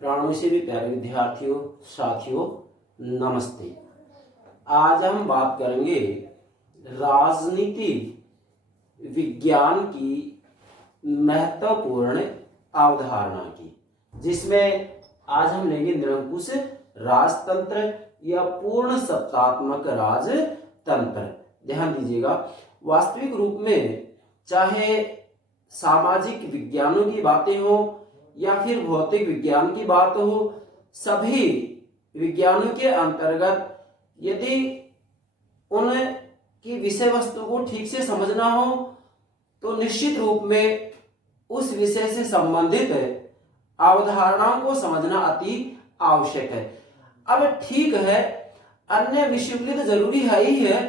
प्राणों से भी प्यारे विद्यार्थियों साथियों नमस्ते। आज हम बात करेंगे राजनीति विज्ञान की महत्वपूर्ण अवधारणा की, जिसमें आज हम लेंगे निरंकुश राजतंत्र या पूर्ण सत्तात्मक राजतंत्र। ध्यान दीजिएगा, वास्तविक रूप में चाहे सामाजिक विज्ञानों की बातें हो या फिर भौतिक विज्ञान की बात हो, सभी विज्ञानों के अंतर्गत यदि उनकी विषय वस्तु को ठीक से समझना हो तो निश्चित रूप में उस विषय से संबंधित अवधारणाओं को समझना अति आवश्यक है। अब ठीक है, अन्य विषयों के लिए तो जरूरी है ही है,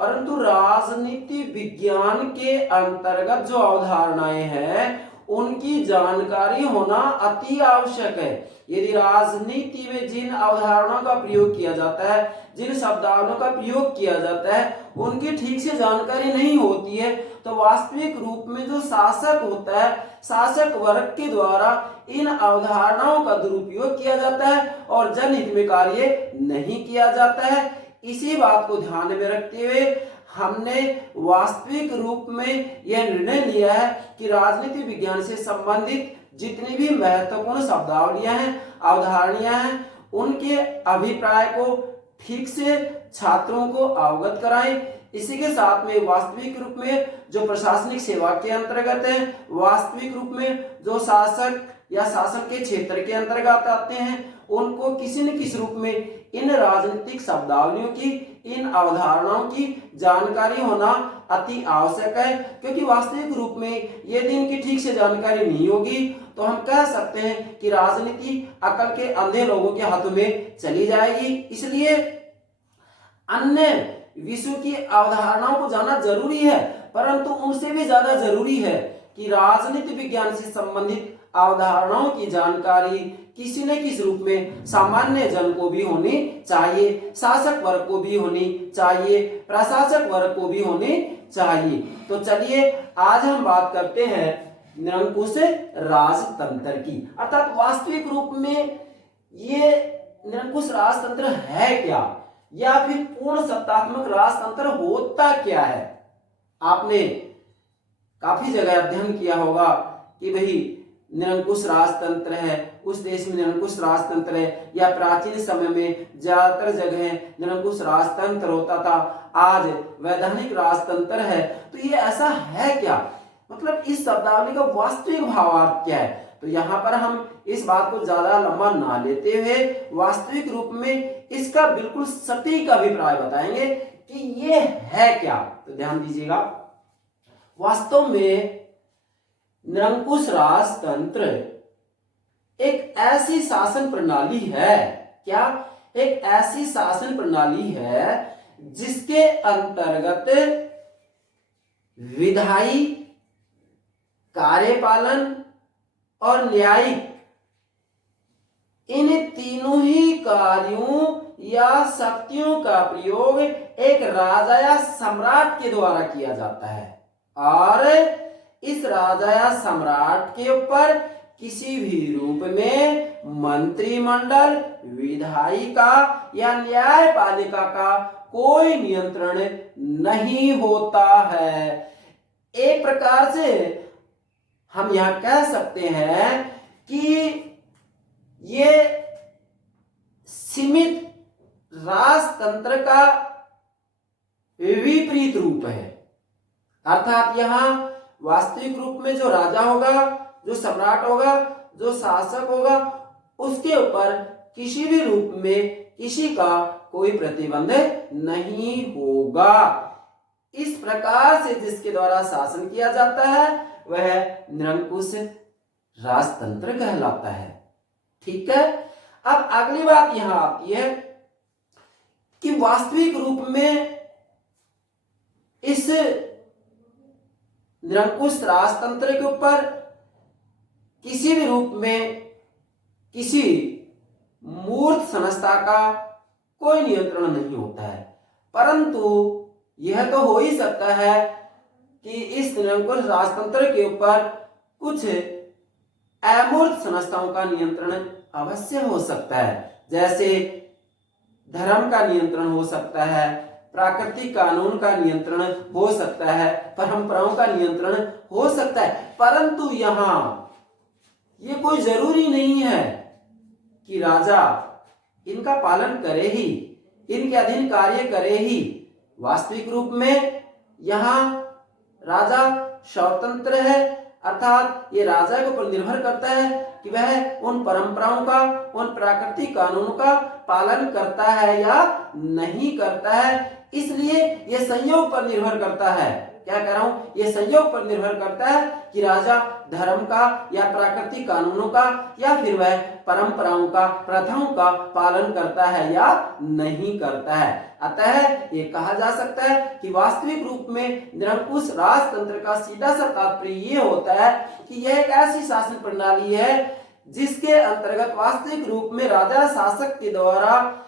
परंतु राजनीति विज्ञान के अंतर्गत जो अवधारणाएं हैं उनकी जानकारी होना अति आवश्यक है। यदि राजनीति में जिन अवधारणाओं का प्रयोग किया जाता है, जिन शब्दावलियों का प्रयोग किया जाता है, उनकी ठीक से जानकारी नहीं होती है तो वास्तविक रूप में जो शासक होता है, शासक वर्ग के द्वारा इन अवधारणाओं का दुरुपयोग किया जाता है और जनहित में कार्य नहीं किया जाता है। इसी बात को ध्यान में रखते हुए हमने वास्तविक रूप में यह निर्णय लिया है कि राजनीति विज्ञान से संबंधित जितनी भी महत्वपूर्ण शब्दावलियां हैं, अवधारणाएं हैं, उनके अभिप्राय को ठीक से छात्रों को अवगत कराएं। इसी के साथ में वास्तविक रूप में जो प्रशासनिक सेवा के अंतर्गत है, वास्तविक रूप में जो शासक या शासन के क्षेत्र के अंतर्गत आते हैं, उनको किसी न किसी रूप में इन राजनीतिक शब्दावलियों की, इन अवधारणाओं की जानकारी होना अति आवश्यक है। क्योंकि वास्तविक रूप में यदि इनकी ठीक से जानकारी नहीं होगी तो हम कह सकते हैं कि राजनीति अकल के अंधे लोगों के हाथों में चली जाएगी। इसलिए अन्य विषयों की अवधारणाओं को जानना जरूरी है, परंतु उनसे भी ज्यादा जरूरी है कि राजनीति विज्ञान से संबंधित अवधारणाओं की जानकारी किसी न किसी रूप में सामान्य जन को भी होनी चाहिए, शासक वर्ग को भी होनी चाहिए, प्रशासक वर्ग को भी होनी चाहिए। तो चलिए आज हम बात करते हैं निरंकुश राजतंत्र की, अर्थात वास्तविक रूप में ये निरंकुश राजतंत्र है क्या, या फिर पूर्ण सत्तात्मक राजतंत्र होता क्या है। आपने काफी जगह अध्ययन किया होगा कि भाई निरंकुश राजतंत्र है, उस देश में निरंकुश राजतंत्र है, या प्राचीन समय में ज्यादातर जगह निरंकुश राजतंत्र होता था, आज वैधानिक राजतंत्र है। तो ये ऐसा है क्या, मतलब इस शब्दावली का वास्तविक भावार्थ क्या है। तो यहाँ पर हम इस बात को ज्यादा लंबा ना लेते हुए वास्तविक रूप में इसका बिल्कुल सटीक अभिप्राय बताएंगे कि ये है क्या। तो ध्यान दीजिएगा, वास्तव में निरंकुश राजतंत्र एक ऐसी शासन प्रणाली है, क्या, एक ऐसी शासन प्रणाली है जिसके अंतर्गत विधायी, कार्यपालन और न्यायिक इन तीनों ही कार्यों या शक्तियों का प्रयोग एक राजा या सम्राट के द्वारा किया जाता है, और इस राजा या सम्राट के ऊपर किसी भी रूप में मंत्रिमंडल, विधायिका या न्यायपालिका का कोई नियंत्रण नहीं होता है। एक प्रकार से हम यह कह सकते हैं कि ये सीमित राजतंत्र का विपरीत रूप है। अर्थात यहां वास्तविक रूप में जो राजा होगा, जो सम्राट होगा, जो शासक होगा, उसके ऊपर किसी भी रूप में किसी का कोई प्रतिबंध नहीं होगा। इस प्रकार से जिसके द्वारा शासन किया जाता है वह निरंकुश राजतंत्र कहलाता है। ठीक है, अब अगली बात यहां आती है कि वास्तविक रूप में इस निरंकुश राजतंत्र के ऊपर किसी भी रूप में किसी मूर्त संस्था का कोई नियंत्रण नहीं होता है, परंतु यह तो हो ही सकता है कि इस निरंकुश राजतंत्र के ऊपर कुछ अमूर्त संस्थाओं का नियंत्रण अवश्य हो सकता है। जैसे धर्म का नियंत्रण हो सकता है, प्राकृतिक कानून का नियंत्रण हो सकता है, परंपराओं का नियंत्रण हो सकता है, परंतु यहाँ ये कोई जरूरी नहीं है कि राजा इनका पालन करे ही, इनके अधीन कार्य करे ही। वास्तविक रूप में यहाँ राजा स्वतंत्र है, अर्थात ये राजा के ऊपर निर्भर करता है कि वह उन परंपराओं का, उन प्राकृतिक कानूनों का पालन करता है या नहीं करता है। इसलिए यह संयोग पर निर्भर करता है। क्या कह रहा हूं? यह संयोग पर निर्भर करता है कि राजा धर्म का या प्राकृतिक कानूनों का या फिर वह परंपराओं का, प्रथाओं का पालन करता है या नहीं करता है। अतः ये कहा जा सकता है कि वास्तविक रूप में निरंकुश राजतंत्र का सीधा सा तात्पर्य ये होता है कि यह एक ऐसी शासन प्रणाली है जिसके अंतर्गत वास्तविक रूप में राजा शासक के द्वारा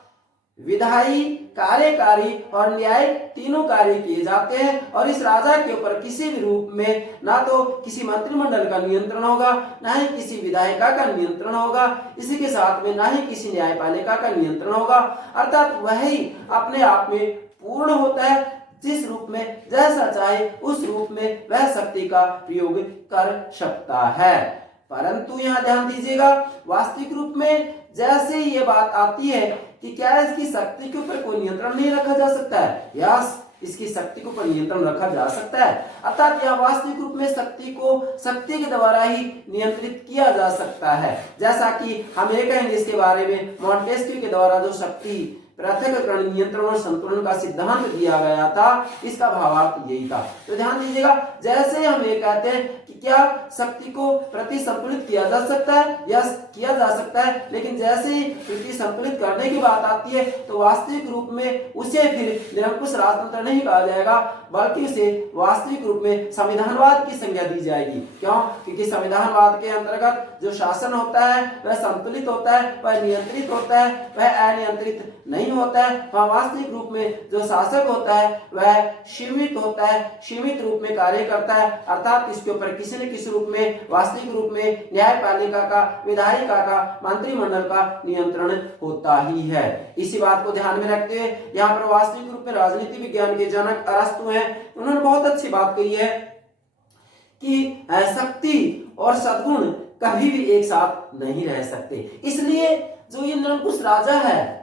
विधायी, कार्यकारी और न्यायिक तीनों कार्य किए जाते हैं और इस राजा के ऊपर किसी भी रूप में ना तो किसी मंत्रिमंडल का नियंत्रण होगा, ना ही किसी विधायिका का नियंत्रण होगा, इसी के साथ में ना ही किसी न्यायपालिका का नियंत्रण होगा। अर्थात वही अपने आप में पूर्ण होता है, जिस रूप में जैसा चाहे उस रूप में वह शक्ति का प्रयोग कर सकता है। परंतु यहाँ ध्यान दीजिएगा, वास्तविक रूप में जैसे ये बात आती है कि क्या इसकी शक्ति के ऊपर कोई नियंत्रण नहीं रखा जा सकता है, या इसकी शक्ति के ऊपर नियंत्रण रखा जा सकता है। अर्थात यह वास्तविक रूप में शक्ति को शक्ति के द्वारा ही नियंत्रित किया जा सकता है। जैसा कि हम ये कहेंगे इसके बारे में, मॉन्टेस्क्यू के द्वारा जो शक्ति पृथक्करण, नियंत्रण और संतुलन का सिद्धांत दिया गया था, इसका भावार्थ यही था। तो ध्यान दीजिएगा, जैसे हम ये कहते हैं कि क्या शक्ति को प्रति संतुलित किया जा सकता है, यस किया जा सकता है, लेकिन जैसे ही प्रति संतुलित करने की बात आती है तो वास्तविक रूप में उसे फिर निरंकुश राजतंत्र नहीं कहा जाएगा, बल्कि उसे वास्तविक रूप में संविधानवाद की संज्ञा दी जाएगी। क्यों? क्योंकि संविधानवाद के अंतर्गत जो शासन होता है वह संतुलित होता है, वह नियंत्रित होता है, वह अनियंत्रित नहीं होता है। वह वास्तविक रूप में जो शासक होता है वह सीमित होता है, सीमित रूप में कार्य करता है, अर्थात इसके ऊपर किसी न किसी रूप में, वास्तविक रूप में न्यायपालिका का, विधायिका का, मंत्रिमंडल का नियंत्रण होता ही है। इसी बात को ध्यान में रखते हुए यहाँ पर वास्तविक रूप में राजनीति विज्ञान के जनक अरस्तु हैं, उन्होंने बहुत अच्छी बात कही है कि शक्ति और सद्गुण कभी भी एक साथ नहीं रह सकते। इसलिए जो ये निरंकुश राजा है,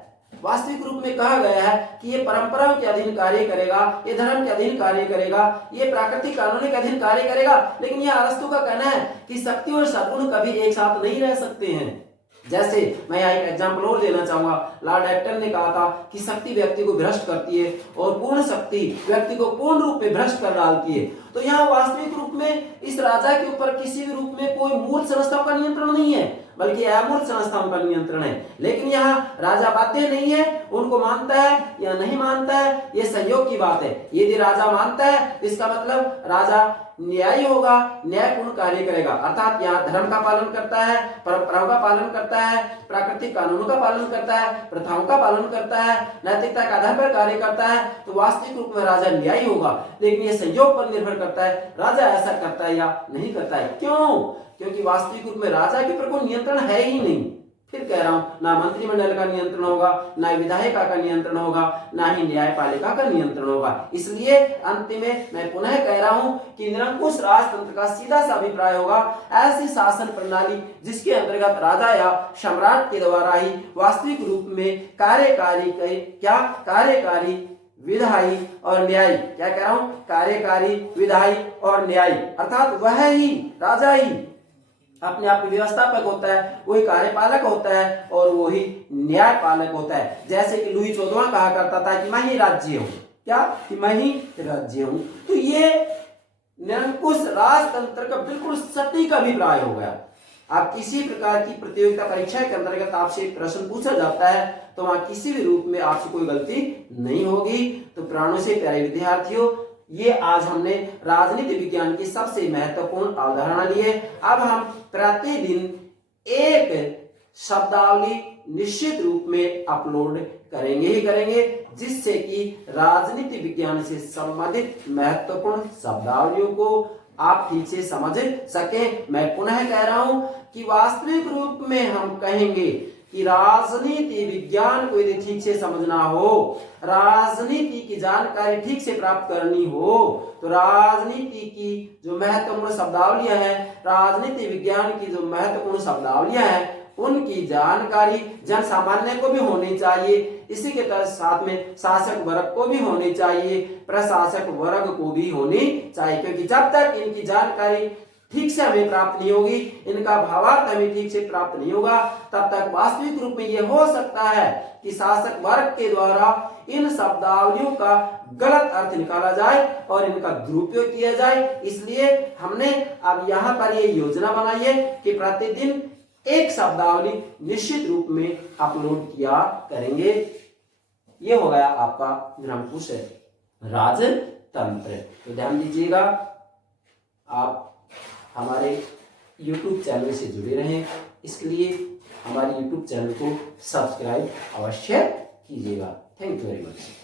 वास्तविक रूप में कहा गया है कि ये परंपराओं के अधीन कार्य करेगा, ये धर्म के अधीन कार्य करेगा, ये प्राकृतिक कानून के अधीन कार्य करेगा, लेकिन यह अरस्तु का कहना है कि शक्ति और सद्गुण कभी एक साथ नहीं रह सकते हैं। जैसे मैं यहाँ एक एग्जाम्पल और देना चाहूंगा, लॉर्ड एक्टन ने कहा था कि शक्ति व्यक्ति को भ्रष्ट करती है और पूर्ण शक्ति व्यक्ति को पूर्ण रूप में भ्रष्ट कर डालती है। तो यहाँ वास्तविक रूप में इस राजा के ऊपर किसी भी रूप में कोई मूर्त संस्थाओं का नियंत्रण नहीं है, बल्कि अमूर्त संस्थाओं का नियंत्रण है। लेकिन यहाँ राजा बाध्य नहीं है, उनको मानता है या नहीं मानता है ये संयोग की बात है। यदि राजा मानता है इसका मतलब राजा न्यायी होगा, न्यायपूर्ण कार्य करेगा, अर्थात यहाँ धर्म का पालन करता है, परंपराओं का पालन करता है, प्राकृतिक कानूनों का पालन करता है, प्रथाओं का पालन करता है, नैतिकता के आधार पर कार्य करता है, तो वास्तविक रूप में राजा न्यायी होगा। लेकिन ये संयोग पर निर्भर करता है, राजा ऐसा करता है या नहीं करता है। क्यों? क्योंकि वास्तविक रूप में राजा के ऊपर कोई नियंत्रण है ही नहीं। फिर कह रहा हूं, ना मंत्रिमंडल का नियंत्रण होगा, ना विधायिका का नियंत्रण होगा, ना ही न्यायपालिका का नियंत्रण होगा। इसलिए अंत में मैं पुनः कह रहा हूं कि निरंकुश राजतंत्र का सीधा सा अभिप्राय होगा ऐसी शासन प्रणाली जिसके अंतर्गत राजा या सम्राट के द्वारा ही वास्तविक रूप में कार्यकारी, विधायी और न्यायी, क्या कह रहा हूं, कार्यकारी, विधायी और न्यायी, अर्थात वह ही राजा ही अपने आप में व्यवस्थापक होता है, वही कार्यपालक होता है और वही न्यायपालक होता है। जैसे कि लुई 14वां कहा करता था कि मैं ही राज्य हूं, क्या कि मैं ही राज्य हूं। तो ये निरंकुश राजतंत्र का बिल्कुल सटीक अभिप्राय हो गया। आप किसी प्रकार की प्रतियोगिता परीक्षा के अंतर्गत आपसे एक प्रश्न पूछा जाता है तो वहां किसी भी रूप में आपसे कोई गलती नहीं होगी। तो प्राणों से प्यारे विद्यार्थियों, ये आज हमने राजनीति विज्ञान की सबसे महत्वपूर्ण अवधारणा ली है। अब हम प्रतिदिन एक शब्दावली निश्चित रूप में अपलोड करेंगे ही करेंगे, जिससे कि राजनीति विज्ञान से संबंधित महत्वपूर्ण शब्दावलियों को आप ठीक से समझ सके। मैं पुनः कह रहा हूं कि वास्तविक रूप में हम कहेंगे कि राजनीति विज्ञान को यदि ठीक से समझना हो, राजनीति की जानकारी ठीक से प्राप्त करनी हो, तो राजनीति की जो महत्वपूर्ण शब्दावलियां हैं, राजनीति विज्ञान की जो महत्वपूर्ण शब्दावलियां हैं, उनकी जानकारी जन सामान्य को भी होनी चाहिए। इसी के साथ में शासक वर्ग को भी होनी चाहिए, प्रशासक वर्ग को भी होनी चाहिए, क्योंकि जब तक इनकी जानकारी ठीक से हमें प्राप्त नहीं होगी, इनका भावार्थ हमें ठीक से प्राप्त नहीं होगा, तब तक वास्तविक रूप में यह हो सकता है कि शासक वर्ग के द्वारा इन शब्दावलियों का गलत अर्थ निकाला जाए और इनका दुरुपयोग किया जाए। इसलिए हमने अब यहाँ पर ये योजना बनाई है कि प्रतिदिन एक शब्दावली निश्चित रूप में अपलोड किया करेंगे। ये हो गया आपका निरंकुश राजतंत्र। तो ध्यान दीजिएगा, आप हमारे YouTube चैनल से जुड़े रहें, इसके लिए हमारे YouTube चैनल को सब्सक्राइब अवश्य कीजिएगा। Thank you very much.